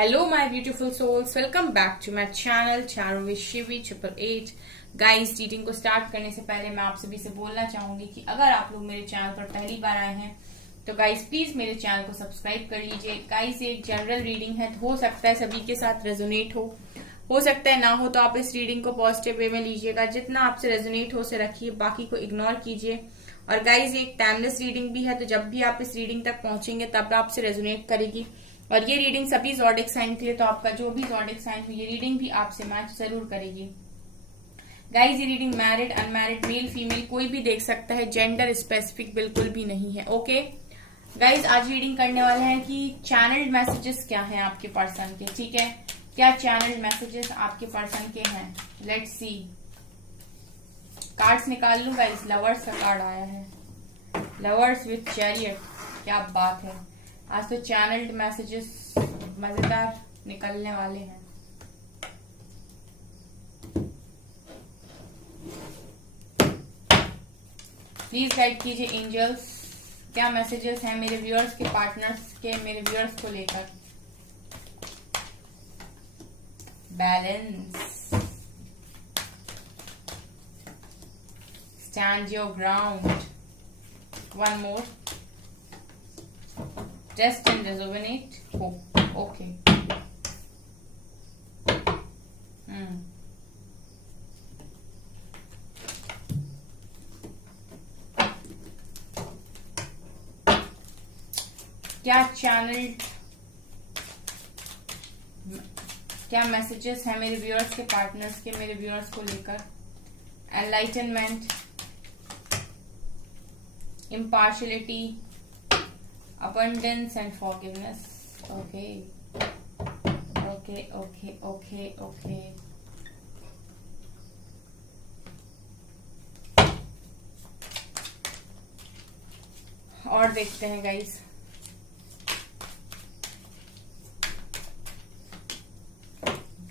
Hello my beautiful souls, welcome back to my channel Charu with Shivi 888। Guys, reading को start करने से पहले मैं आप सभी से बोलना चाहूंगी कि अगर आप लोग मेरे चैनल पर पहली बार आए हैं तो गाइस प्लीज मेरे चैनल को सब्सक्राइब कर लीजिए। गाइस, ये एक जनरल रीडिंग है, तो हो सकता है सभी के साथ रेजोनेट हो सकता है ना हो, तो आप इस रीडिंग को पॉजिटिव वे में लीजिएगा। जितना आपसे रेजोनेट हो से रखिए, बाकी को इग्नोर कीजिए। और गाइस, ये एक टाइमलेस रीडिंग भी है, तो जब भी आप इस रीडिंग तक पहुंचेंगे तब आपसे रेजोनेट करेगी। और ये रीडिंग सभी ज़ोडिक साइन के लिए, तो आपका जो भी ज़ोडिक साइन हो ये रीडिंग भी आपसे मैच जरूर करेगी। गाइस, ये reading married unmarried male female कोई भी देख सकता है, जेंडर स्पेसिफिक बिल्कुल भी नहीं है। ओके गाइस, आज रीडिंग करने वाले हैं कि चैनल्ड मैसेजेस क्या हैं आपके पर्सन के। ठीक है, क्या चैनल्ड मैसेजेस आपके पर्सन के हैं। Let's see. कार्ड्स निकाल लूं गाइस। लवर्स का कार्ड आया है, लवर्स विथ चैरियट। क्या बात है, आज तो चैनल्ड मैसेजेस मजेदार निकलने वाले हैं। प्लीज गाइड कीजिए एंजल्स, क्या मैसेजेस हैं मेरे व्यूअर्स के पार्टनर्स के, मेरे व्यूअर्स को लेकर। Balance, stand your ground, one more, rest and rejuvenate, hope. Okay. क्या चैनल्ड, क्या मैसेजेस हैं मेरे व्यूअर्स के पार्टनर्स के, मेरे व्यूअर्स को लेकर। Enlightenment, impartiality, abundance and forgiveness. Okay. और देखते हैं guys.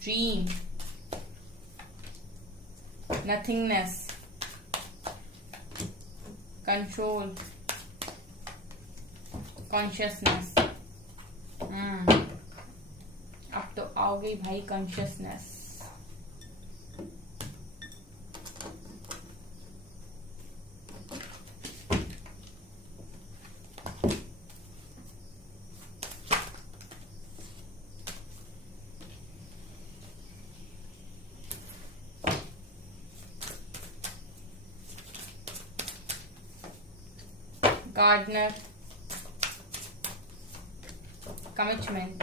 Dream, nothingness, control, consciousness. अब तो आओ गई भाई consciousness. Gardener, commitment,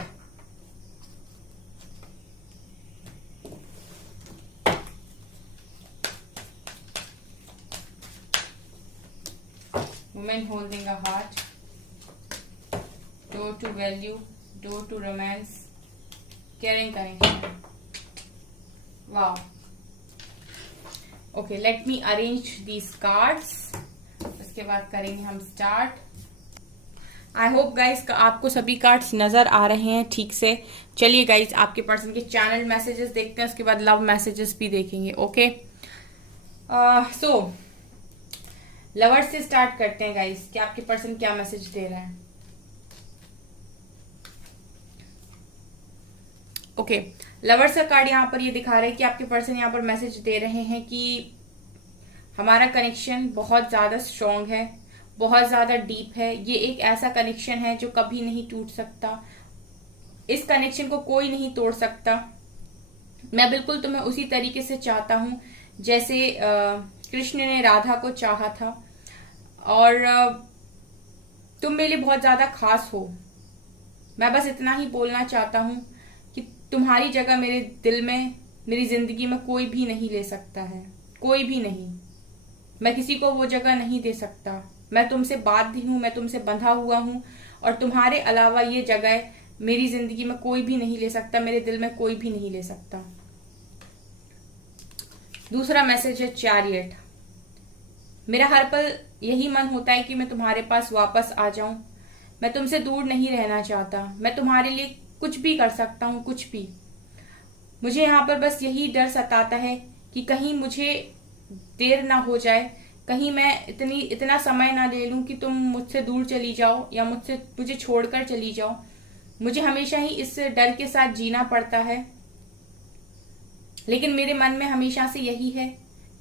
woman holding a heart, door to value, door to romance, caring connection. Wow. Okay, let me arrange these cards, उसके बाद करेंगे हम स्टार्ट। आई होप गाइज आपको सभी कार्ड्स नजर आ रहे हैं ठीक से। चलिए गाइज, आपके पर्सन के चैनल मैसेजेस देखते हैं, उसके बाद लव मैसेजेस भी देखेंगे। ओके, सो लवर्स से स्टार्ट करते हैं गाइज कि आपके पर्सन क्या मैसेज दे रहे हैं। ओके, लवर्स का कार्ड यहाँ पर ये दिखा रहे हैं कि आपके पर्सन यहाँ पर मैसेज दे रहे हैं कि हमारा कनेक्शन बहुत ज्यादा स्ट्रांग है, बहुत ज्यादा डीप है। ये एक ऐसा कनेक्शन है जो कभी नहीं टूट सकता। इस कनेक्शन को कोई नहीं तोड़ सकता। मैं बिल्कुल तुम्हें उसी तरीके से चाहता हूं जैसे कृष्ण ने राधा को चाहा था, और तुम मेरे लिए बहुत ज्यादा खास हो। मैं बस इतना ही बोलना चाहता हूं कि तुम्हारी जगह मेरे दिल में, मेरी जिंदगी में कोई भी नहीं ले सकता है, कोई भी नहीं। मैं किसी को वो जगह नहीं दे सकता। मैं तुमसे बाध्य हूं, मैं तुमसे बंधा हुआ हूं, और तुम्हारे अलावा ये जगह मेरी जिंदगी में कोई भी नहीं ले सकता, मेरे दिल में कोई भी नहीं ले सकता। दूसरा मैसेज है चैरियट। मेरा हर पल यही मन होता है कि मैं तुम्हारे पास वापस आ जाऊं। मैं तुमसे दूर नहीं रहना चाहता। मैं तुम्हारे लिए कुछ भी कर सकता हूं, कुछ भी। मुझे यहाँ पर बस यही डर सताता है कि कहीं मुझे देर ना हो जाए, कहीं मैं इतना समय ना ले लूं कि तुम मुझसे दूर चली जाओ या मुझे छोड़कर चली जाओ। मुझे हमेशा ही इस डर के साथ जीना पड़ता है, लेकिन मेरे मन में हमेशा से यही है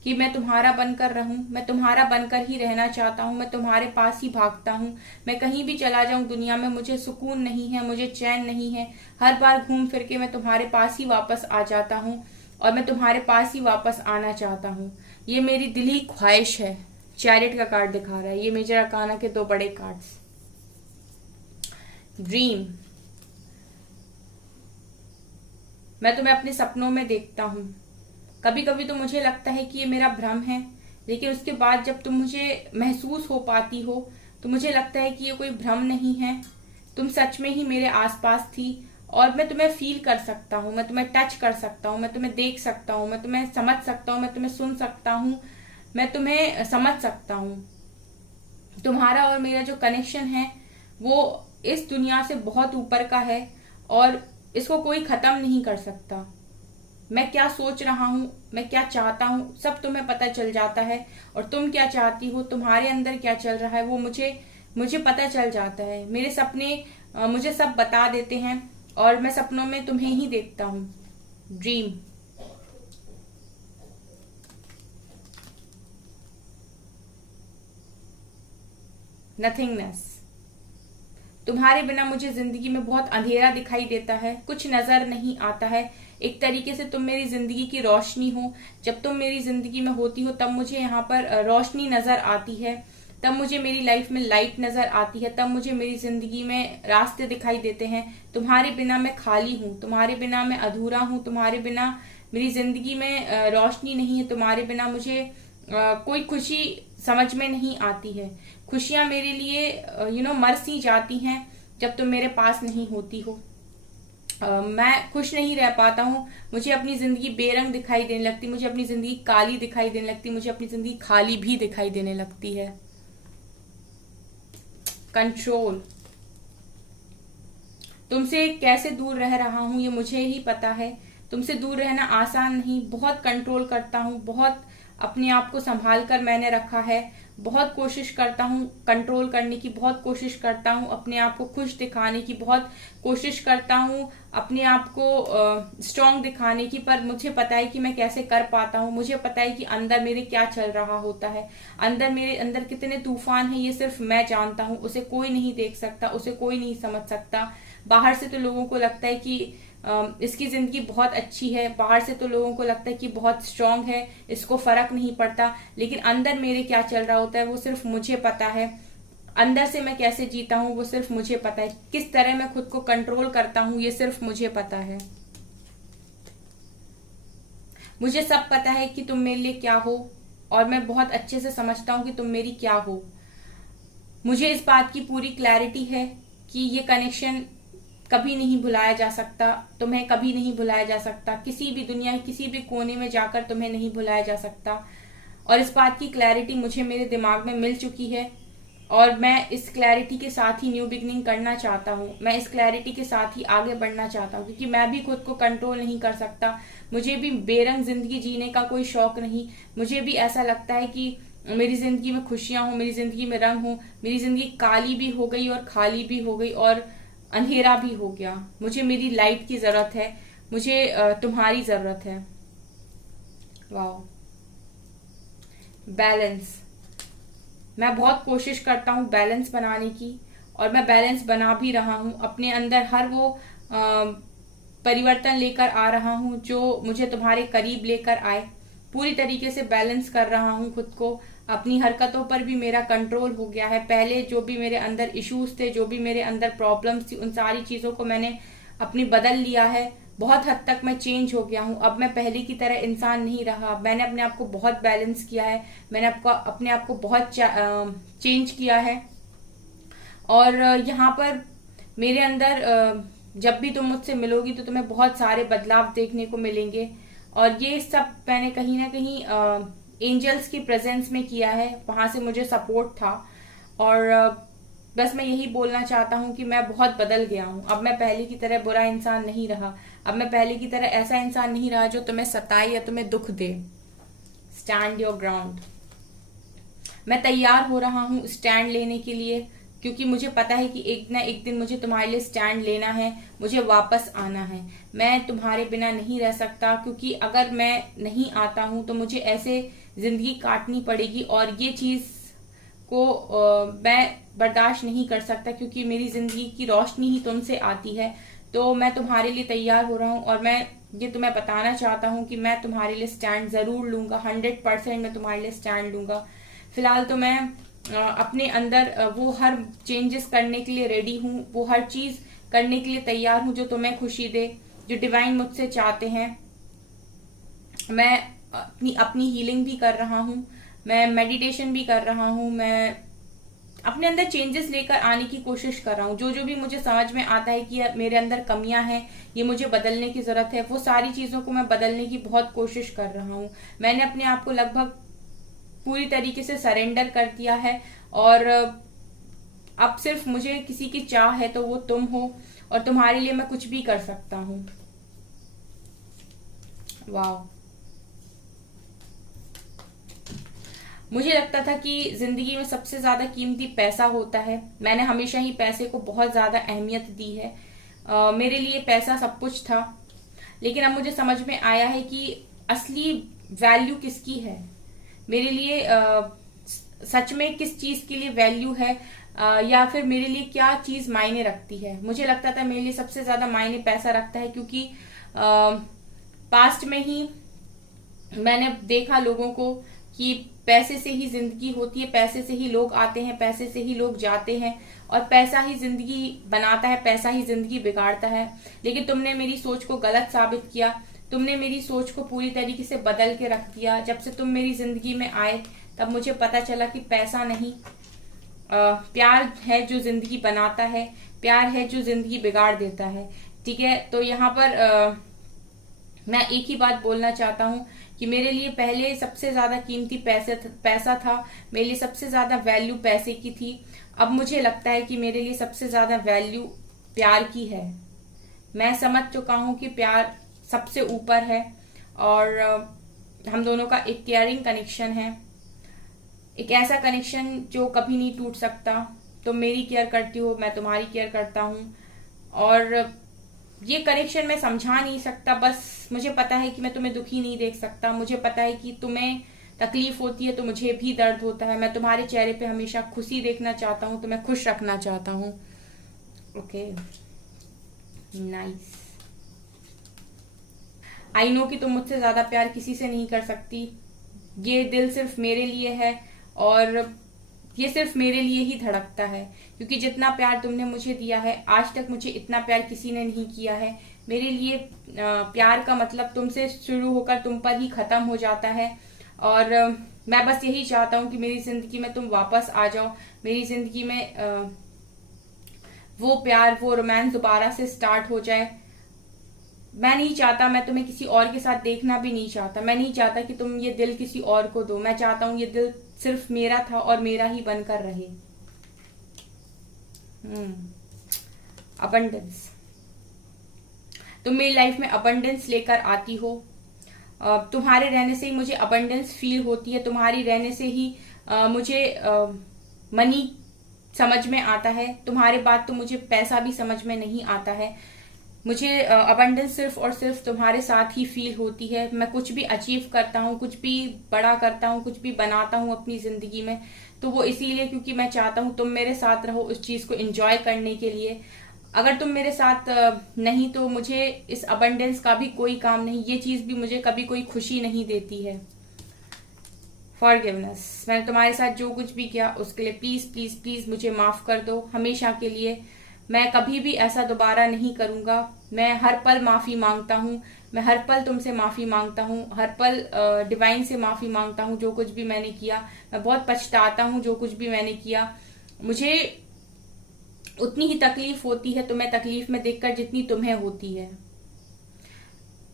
कि मैं तुम्हारा बनकर रहूं, मैं तुम्हारा बनकर ही रहना चाहता हूं, मैं तुम्हारे पास ही भागता हूं। मैं कहीं भी चला जाऊं दुनिया में, मुझे सुकून नहीं है, मुझे चैन नहीं है। हर बार घूम फिर के मैं तुम्हारे पास ही वापस आ जाता हूं और मैं तुम्हारे पास ही वापस आना चाहता हूं। ये मेरी दिली ख्वाहिश है। चैरिट का कार्ड दिखा रहा है, ये मेजर अरकाना के 2 बड़े कार्ड्स। ड्रीम, मैं तुम्हें अपने सपनों में देखता हूं। कभी कभी तो मुझे लगता है कि ये मेरा भ्रम है, लेकिन उसके बाद जब तुम मुझे महसूस हो पाती हो तो मुझे लगता है कि ये कोई भ्रम नहीं है। तुम सच में ही मेरे आसपास थी और मैं तुम्हें फील कर सकता हूँ, मैं तुम्हें टच कर सकता हूँ, मैं तुम्हें देख सकता हूँ, मैं तुम्हें समझ सकता हूँ, मैं तुम्हें सुन सकता हूँ, मैं तुम्हें समझ सकता हूँ। तुम्हारा और मेरा जो कनेक्शन है वो इस दुनिया से बहुत ऊपर का है और इसको कोई खत्म नहीं कर सकता। मैं क्या सोच रहा हूँ, मैं क्या चाहता हूँ, सब तुम्हें पता चल जाता है। और तुम क्या चाहती हो, तुम्हारे अंदर क्या चल रहा है, वो मुझे मुझे पता चल जाता है। मेरे सपने मुझे सब बता देते हैं और मैं सपनों में तुम्हें ही देखता हूँ। ड्रीम, नथिंगनेस, तुम्हारे बिना मुझे जिंदगी में बहुत अंधेरा दिखाई देता है, कुछ नजर नहीं आता है। एक तरीके से तुम मेरी जिंदगी की रोशनी हो। जब तुम मेरी जिंदगी में होती हो तब मुझे यहाँ पर रोशनी नजर आती है, तब मुझे मेरी लाइफ में लाइट नजर आती है, तब मुझे मेरी जिंदगी में रास्ते दिखाई देते हैं। तुम्हारे बिना मैं खाली हूँ, तुम्हारे बिना मैं अधूरा हूँ, तुम्हारे बिना मेरी जिंदगी में रोशनी नहीं है, तुम्हारे बिना मुझे कोई खुशी समझ में नहीं आती है। खुशियां मेरे लिए मर सी जाती हैं जब तुम मेरे पास नहीं होती हो। मैं खुश नहीं रह पाता हूँ, मुझे अपनी जिंदगी बेरंग दिखाई देने लगती, मुझे अपनी जिंदगी काली दिखाई देने लगती, मुझे अपनी जिंदगी खाली भी दिखाई देने लगती है। कंट्रोल, तुमसे कैसे दूर रह रहा हूँ ये मुझे ही पता है। तुमसे दूर रहना आसान नहीं, बहुत कंट्रोल करता हूँ, बहुत अपने आप को संभाल कर मैंने रखा है। बहुत कोशिश करता हूँ कंट्रोल करने की, बहुत कोशिश करता हूँ अपने आप को खुश दिखाने की, बहुत कोशिश करता हूँ अपने आप को स्ट्रांग दिखाने की, पर मुझे पता है कि मैं कैसे कर पाता हूँ। मुझे पता है कि अंदर मेरे क्या चल रहा होता है, अंदर मेरे अंदर कितने तूफान है, ये सिर्फ मैं जानता हूँ। उसे कोई नहीं देख सकता, उसे कोई नहीं समझ सकता। बाहर से तो लोगों को लगता है कि इसकी जिंदगी बहुत अच्छी है, बाहर से तो लोगों को लगता है कि बहुत स्ट्रांग है, इसको फर्क नहीं पड़ता, लेकिन अंदर मेरे क्या चल रहा होता है वो सिर्फ मुझे पता है। अंदर से मैं कैसे जीता हूँ वो सिर्फ मुझे पता है। किस तरह मैं खुद को कंट्रोल करता हूँ ये सिर्फ मुझे पता है। मुझे सब पता है कि तुम मेरे लिए क्या हो और मैं बहुत अच्छे से समझता हूँ कि तुम मेरी क्या हो। मुझे इस बात की पूरी क्लैरिटी है कि ये कनेक्शन कभी नहीं भुलाया जा सकता, तुम्हें कभी नहीं भुलाया जा सकता, किसी भी दुनिया के किसी भी कोने में जाकर तुम्हें नहीं भुलाया जा सकता। और इस बात की क्लैरिटी मुझे मेरे दिमाग में मिल चुकी है और मैं इस क्लैरिटी के साथ ही न्यू बिगनिंग करना चाहता हूँ। मैं इस क्लैरिटी के साथ ही आगे बढ़ना चाहता हूँ, क्योंकि मैं भी खुद को कंट्रोल नहीं कर सकता। मुझे भी बेरंग जिंदगी जीने का कोई शौक नहीं। मुझे भी ऐसा लगता है कि मेरी जिंदगी में खुशियां हो, मेरी जिंदगी में रंग हो। मेरी जिंदगी काली भी हो गई और खाली भी हो गई और अंधेरा भी हो गया। मुझे मेरी लाइट की जरूरत है, मुझे तुम्हारी जरूरत है। वाओ, बैलेंस, मैं बहुत कोशिश करता हूँ बैलेंस बनाने की और मैं बैलेंस बना भी रहा हूँ। अपने अंदर हर वो परिवर्तन लेकर आ रहा हूँ जो मुझे तुम्हारे करीब लेकर आए। पूरी तरीके से बैलेंस कर रहा हूँ खुद को। अपनी हरकतों पर भी मेरा कंट्रोल हो गया है। पहले जो भी मेरे अंदर इश्यूज थे, जो भी मेरे अंदर प्रॉब्लम्स थी, उन सारी चीजों को मैंने अपनी बदल लिया है। बहुत हद तक मैं चेंज हो गया हूँ। अब मैं पहले की तरह इंसान नहीं रहा। मैंने अपने आप को बहुत बैलेंस किया है, मैंने अपने आप को बहुत चेंज किया है। और यहाँ पर मेरे अंदर जब भी तुम मुझसे मिलोगी तो तुम्हें बहुत सारे बदलाव देखने को मिलेंगे। और ये सब मैंने कहीं ना कहीं एंजल्स की प्रेजेंस में किया है, वहां से मुझे सपोर्ट था। और बस मैं यही बोलना चाहता हूँ कि मैं बहुत बदल गया हूँ। अब मैं पहले की तरह बुरा इंसान नहीं रहा। अब मैं पहले की तरह ऐसा इंसान नहीं रहा जो तुम्हें सताए या तुम्हें दुख दे। स्टैंड योर ग्राउंड, मैं तैयार हो रहा हूँ स्टैंड लेने के लिए, क्योंकि मुझे पता है कि एक ना एक दिन मुझे तुम्हारे लिए स्टैंड लेना है, मुझे वापस आना है। मैं तुम्हारे बिना नहीं रह सकता, क्योंकि अगर मैं नहीं आता हूं तो मुझे ऐसे जिंदगी काटनी पड़ेगी, और ये चीज को मैं बर्दाश्त नहीं कर सकता, क्योंकि मेरी जिंदगी की रोशनी ही तुमसे आती है। तो मैं तुम्हारे लिए तैयार हो रहा हूँ, और मैं ये तुम्हें बताना चाहता हूँ कि मैं तुम्हारे लिए स्टैंड जरूर लूंगा, 100% मैं तुम्हारे लिए स्टैंड लूंगा। फिलहाल तो मैं अपने अंदर वो हर चेंजेस करने के लिए रेडी हूँ, वो हर चीज करने के लिए तैयार हूँ जो तुम्हें खुशी दे, जो डिवाइन मुझसे चाहते हैं। मैं अपनी अपनी हीलिंग भी कर रहा हूँ, मैं मेडिटेशन भी कर रहा हूँ, मैं अपने अंदर चेंजेस लेकर आने की कोशिश कर रहा हूँ। जो जो भी मुझे समझ में आता है कि मेरे अंदर कमियां हैं, ये मुझे बदलने की जरूरत है, वो सारी चीजों को मैं बदलने की बहुत कोशिश कर रहा हूँ। मैंने अपने आप को लगभग पूरी तरीके से सरेंडर कर दिया है, और अब सिर्फ मुझे किसी की चाह है तो वो तुम हो, और तुम्हारे लिए मैं कुछ भी कर सकता हूँ। वाह, मुझे लगता था कि जिंदगी में सबसे ज्यादा कीमती पैसा होता है। मैंने हमेशा ही पैसे को बहुत ज्यादा अहमियत दी है। मेरे लिए पैसा सब कुछ था, लेकिन अब मुझे समझ में आया है कि असली वैल्यू किसकी है। मेरे लिए सच में किस चीज के लिए वैल्यू है, या फिर मेरे लिए क्या चीज मायने रखती है। मुझे लगता था मेरे लिए सबसे ज्यादा मायने पैसा रखता है, क्योंकि पास्ट में ही मैंने देखा लोगों को कि पैसे से ही जिंदगी होती है, पैसे से ही लोग आते हैं, पैसे से ही लोग जाते हैं, और पैसा ही जिंदगी बनाता है, पैसा ही जिंदगी बिगाड़ता है। लेकिन तुमने मेरी सोच को गलत साबित किया, तुमने मेरी सोच को पूरी तरीके से बदल के रख दिया। जब से तुम मेरी जिंदगी में आए तब मुझे पता चला कि पैसा नहीं, प्यार है जो जिंदगी बनाता है, प्यार है जो जिंदगी बिगाड़ देता है। ठीक है, तो यहाँ पर मैं एक ही बात बोलना चाहता हूँ कि मेरे लिए पहले सबसे ज्यादा कीमती पैसा था, मेरे लिए सबसे ज्यादा वैल्यू पैसे की थी। अब मुझे लगता है कि मेरे लिए सबसे ज्यादा वैल्यू प्यार की है। मैं समझ चुका हूँ कि प्यार सबसे ऊपर है, और हम दोनों का एक केयरिंग कनेक्शन है, एक ऐसा कनेक्शन जो कभी नहीं टूट सकता। तुम मेरी केयर करती हो, मैं तुम्हारी केयर करता हूँ, और ये कनेक्शन मैं समझा नहीं सकता। बस मुझे पता है कि मैं तुम्हें दुखी नहीं देख सकता, मुझे पता है कि तुम्हें तकलीफ होती है तो मुझे भी दर्द होता है। मैं तुम्हारे चेहरे पे हमेशा खुशी देखना चाहता हूँ, तुम्हें खुश रखना चाहता हूँ। Okay, nice. आई नो कि तुम मुझसे ज्यादा प्यार किसी से नहीं कर सकती। ये दिल सिर्फ मेरे लिए है, और ये सिर्फ मेरे लिए ही धड़कता है, क्योंकि जितना प्यार तुमने मुझे दिया है, आज तक मुझे इतना प्यार किसी ने नहीं किया है। मेरे लिए प्यार का मतलब तुमसे शुरू होकर तुम पर ही खत्म हो जाता है, और मैं बस यही चाहता हूँ कि मेरी जिंदगी में तुम वापस आ जाओ, मेरी जिंदगी में वो प्यार, वो रोमांस दोबारा से स्टार्ट हो जाए। मैं नहीं चाहता, मैं तुम्हें किसी और के साथ देखना भी नहीं चाहता। मैं नहीं चाहता कि तुम ये दिल किसी और को दो। मैं चाहता हूँ ये दिल सिर्फ मेरा था और मेरा ही बनकर रहे। अबंडेंस, तुम मेरी लाइफ में अबंडेंस लेकर आती हो। तुम्हारे रहने से ही मुझे अबंडेंस फील होती है, तुम्हारी रहने से ही मुझे मनी समझ में आता है। तुम्हारे बाद तो मुझे पैसा भी समझ में नहीं आता है। मुझे अबंडेंस सिर्फ और सिर्फ तुम्हारे साथ ही फील होती है। मैं कुछ भी अचीव करता हूँ, कुछ भी बड़ा करता हूँ, कुछ भी बनाता हूँ अपनी जिंदगी में, तो वो इसीलिए क्योंकि मैं चाहता हूँ तुम मेरे साथ रहो, उस चीज को एंजॉय करने के लिए। अगर तुम मेरे साथ नहीं तो मुझे इस अबंडेंस का भी कोई काम नहीं, ये चीज भी मुझे कभी कोई खुशी नहीं देती है। फॉरगिवनेस, मैंने तुम्हारे साथ जो कुछ भी किया उसके लिए प्लीज प्लीज प्लीज मुझे माफ कर दो, हमेशा के लिए। मैं कभी भी ऐसा दोबारा नहीं करूंगा। मैं हर पल माफी मांगता हूँ, मैं हर पल तुमसे माफी मांगता हूँ, हर पल डिवाइन से माफी मांगता हूँ जो कुछ भी मैंने किया। मैं बहुत पछताता हूँ जो कुछ भी मैंने किया। मुझे उतनी ही तकलीफ होती है तुम्हें तकलीफ में देखकर जितनी तुम्हें होती है।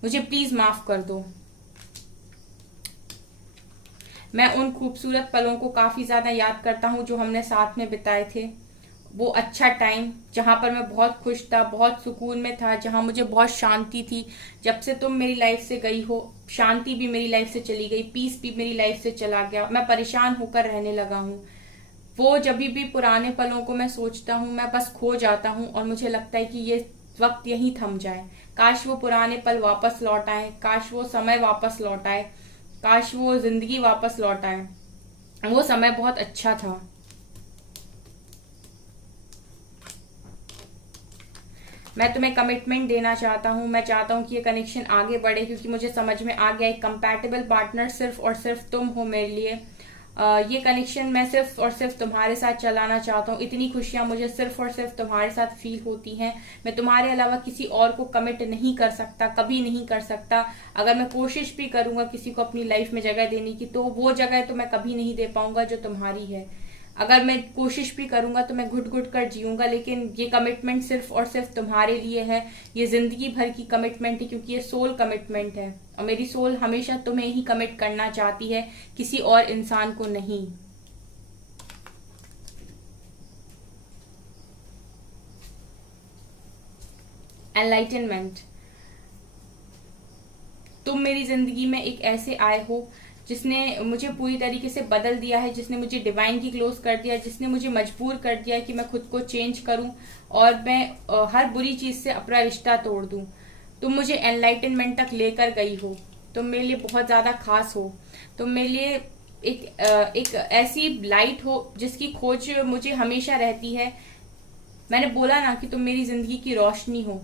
मुझे प्लीज माफ कर दो। मैं उन खूबसूरत पलों को काफी ज्यादा याद करता हूँ जो हमने साथ में बिताए थे। वो अच्छा टाइम जहां पर मैं बहुत खुश था, बहुत सुकून में था, जहां मुझे बहुत शांति थी। जब से तुम मेरी लाइफ से गई हो, शांति भी मेरी लाइफ से चली गई, पीस भी मेरी लाइफ से चला गया। मैं परेशान होकर रहने लगा हूँ। वो जब भी पुराने पलों को मैं सोचता हूँ मैं बस खो जाता हूँ और मुझे लगता है कि ये वक्त यहीं थम जाए। काश वो पुराने पल वापस लौट आए, काश वो समय वापस लौट आए, काश वो जिंदगी वापस लौट आए। वो समय बहुत अच्छा था। मैं तुम्हें कमिटमेंट देना चाहता हूँ। मैं चाहता हूँ कि ये कनेक्शन आगे बढ़े, क्योंकि मुझे समझ में आ गया एक कंपैटिबल पार्टनर सिर्फ और सिर्फ तुम हो मेरे लिए। ये कनेक्शन मैं सिर्फ और सिर्फ तुम्हारे साथ चलाना चाहता हूँ। इतनी खुशियां मुझे सिर्फ और सिर्फ तुम्हारे साथ फील होती हैं। मैं तुम्हारे अलावा किसी और को कमिट नहीं कर सकता, कभी नहीं कर सकता। अगर मैं कोशिश भी करूंगा किसी को अपनी लाइफ में जगह देने की, तो वो जगह तो मैं कभी नहीं दे पाऊंगा जो तुम्हारी है। अगर मैं कोशिश भी करूंगा तो मैं घुट घुट कर जीऊंगा, लेकिन ये कमिटमेंट सिर्फ और सिर्फ तुम्हारे लिए है। ये जिंदगी भर की कमिटमेंट है, क्योंकि ये सोल कमिटमेंट है और मेरी सोल हमेशा तुम्हें ही कमिट करना चाहती है, किसी और इंसान को नहीं। एनलाइटनमेंट। तुम मेरी जिंदगी में एक ऐसे आए हो जिसने मुझे पूरी तरीके से बदल दिया है, जिसने मुझे डिवाइन की क्लोज कर दिया, जिसने मुझे मजबूर कर दिया कि मैं खुद को चेंज करूं और मैं हर बुरी चीज से अपना रिश्ता तोड़ दूं। तुम मुझे एनलाइटनमेंट तक लेकर गई हो। तुम मेरे लिए बहुत ज्यादा खास हो। तुम मेरे लिए एक ऐसी लाइट हो जिसकी खोज मुझे हमेशा रहती है। मैंने बोला ना कि तुम मेरी जिंदगी की रोशनी हो।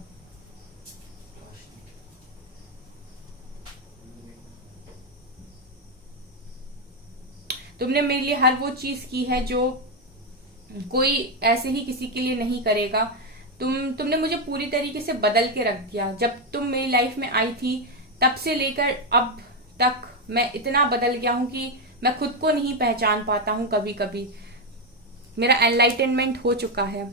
तुमने मेरे लिए हर वो चीज की है जो कोई ऐसे ही किसी के लिए नहीं करेगा। तुमने मुझे पूरी तरीके से बदल के रख दिया। जब तुम मेरी लाइफ में आई थी तब से लेकर अब तक मैं इतना बदल गया हूं कि मैं खुद को नहीं पहचान पाता हूं। कभी कभी मेरा एनलाइटनमेंट हो चुका है।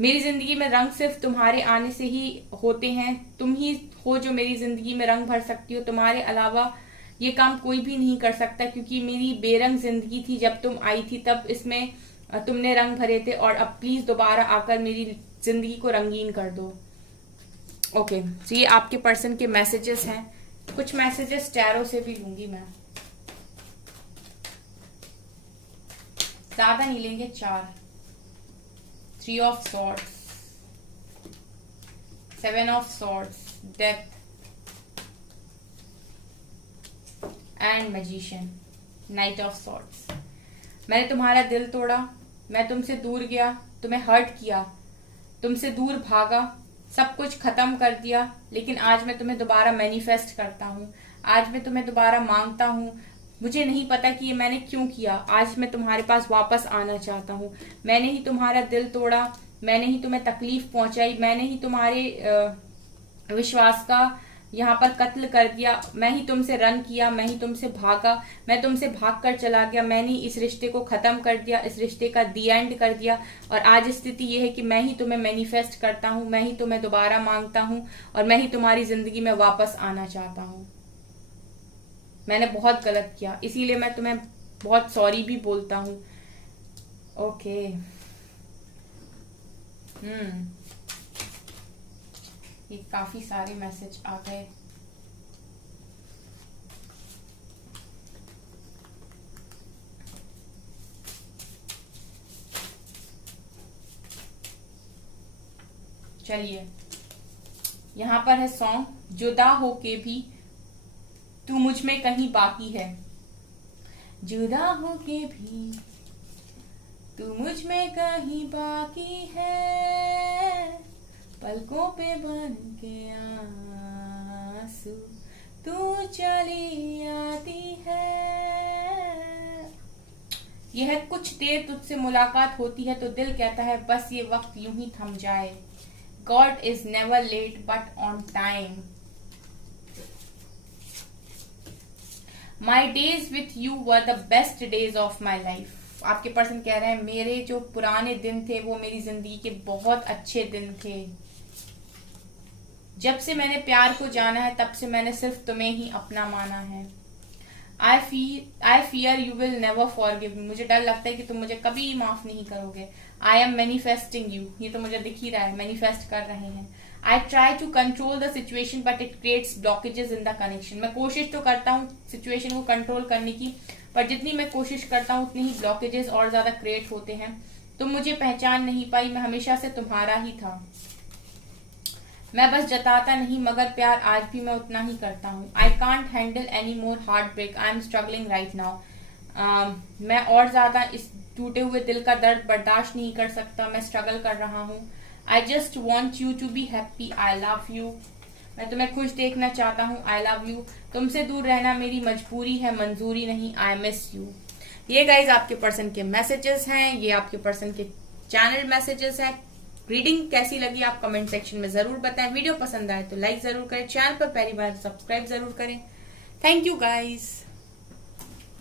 मेरी जिंदगी में रंग सिर्फ तुम्हारे आने से ही होते हैं। तुम ही हो जो मेरी जिंदगी में रंग भर सकती हो। तुम्हारे अलावा ये काम कोई भी नहीं कर सकता, क्योंकि मेरी बेरंग जिंदगी थी जब तुम आई थी, तब इसमें तुमने रंग भरे थे। और अब प्लीज दोबारा आकर मेरी जिंदगी को रंगीन कर दो। ओके, तो ये आपके पर्सन के मैसेजेस हैं। कुछ मैसेजेस टैरो से भी लूंगी मैं, ज्यादा नहीं लेंगे। 4 3 of swords, 7 of swords, death and magician, night of swords. मैंने तुम्हारा दिल तोड़ा, मैं तुमसे दूर गया, तुम्हें हर्ट किया, तुमसे दूर भागा, सब कुछ खत्म कर दिया, लेकिन आज मैं तुम्हें दोबारा मैनिफेस्ट करता हूँ। आज मैं तुम्हें दोबारा मांगता हूँ। मुझे नहीं पता कि ये मैंने क्यों किया। आज मैं तुम्हारे पास वापस आना चाहता हूँ। मैंने ही तुम्हारा दिल तोड़ा, मैंने ही तुम्हें तकलीफ पहुंचाई, मैंने ही तुम्हारे विश्वास का यहाँ पर कत्ल कर दिया। मैं ही तुमसे रन किया, मैं ही तुमसे भागा, मैं तुमसे भाग कर चला गया। मैंने इस रिश्ते को खत्म कर दिया, इस रिश्ते का दी एंड कर दिया। और आज स्थिति ये है कि मैं ही तुम्हें मैनिफेस्ट करता हूँ, मैं ही तुम्हें दोबारा मांगता हूँ और मैं ही तुम्हारी जिंदगी में वापस आना चाहता हूँ। मैंने बहुत गलत किया, इसीलिए मैं तुम्हें बहुत सॉरी भी बोलता हूँ। ओके, ये काफी सारे मैसेज आ गए। चलिए, यहाँ पर है सॉन्ग, जुदा होके भी तू मुझ में कहीं बाकी है। जुदा होके भी तू मुझ में कहीं बाकी है, पलकों पे बन के आंसू तू चली आती है। यह कुछ देर तुझसे मुलाकात होती है तो दिल कहता है बस ये वक्त यूं ही थम जाए। God is never late but on time. My days with you were the best days of my life. आपके पर्सन कह रहे हैं मेरे जो पुराने दिन थे वो मेरी जिंदगी के बहुत अच्छे दिन थे। जब से मैंने प्यार को जाना है तब से मैंने सिर्फ तुम्हें ही अपना माना है। I fear you will never forgive me. मुझे डर लगता है कि तुम मुझे कभी माफ नहीं करोगे। I am manifesting you. ये तो मुझे दिख ही रहा है, मैनिफेस्ट कर रहे हैं। I try to control the situation but it creates blockages in the connection. मैं कोशिश तो करता हूँ सिचुएशन को कंट्रोल करने की, पर जितनी मैं कोशिश करता हूँ उतनी ही ब्लॉकेजेस और ज्यादा क्रिएट होते हैं। तुम मुझे पहचान नहीं पाई, मैं हमेशा से तुम्हारा ही था। मैं बस जताता नहीं मगर प्यार आज भी मैं उतना ही करता हूँ। I can't handle any more heartbreak, I am struggling right now. मैं और ज्यादा इस टूटे हुए दिल का दर्द बर्दाश्त नहीं कर सकता, मैं स्ट्रगल कर रहा हूँ। I just want you to be happy, I love you. मैं तुम्हें खुश देखना चाहता हूँ, आई लव यू। तुमसे दूर रहना मेरी मजबूरी है, मंजूरी नहीं, आई मिस यू। ये गाइज आपके पर्सन के मैसेजेस हैं, ये आपके पर्सन के चैनल मैसेजेस हैं। रीडिंग कैसी लगी आप कमेंट सेक्शन में जरूर बताएं। वीडियो पसंद आए तो लाइक जरूर करें, चैनल पर पहली बार सब्सक्राइब जरूर करें। Thank you guys.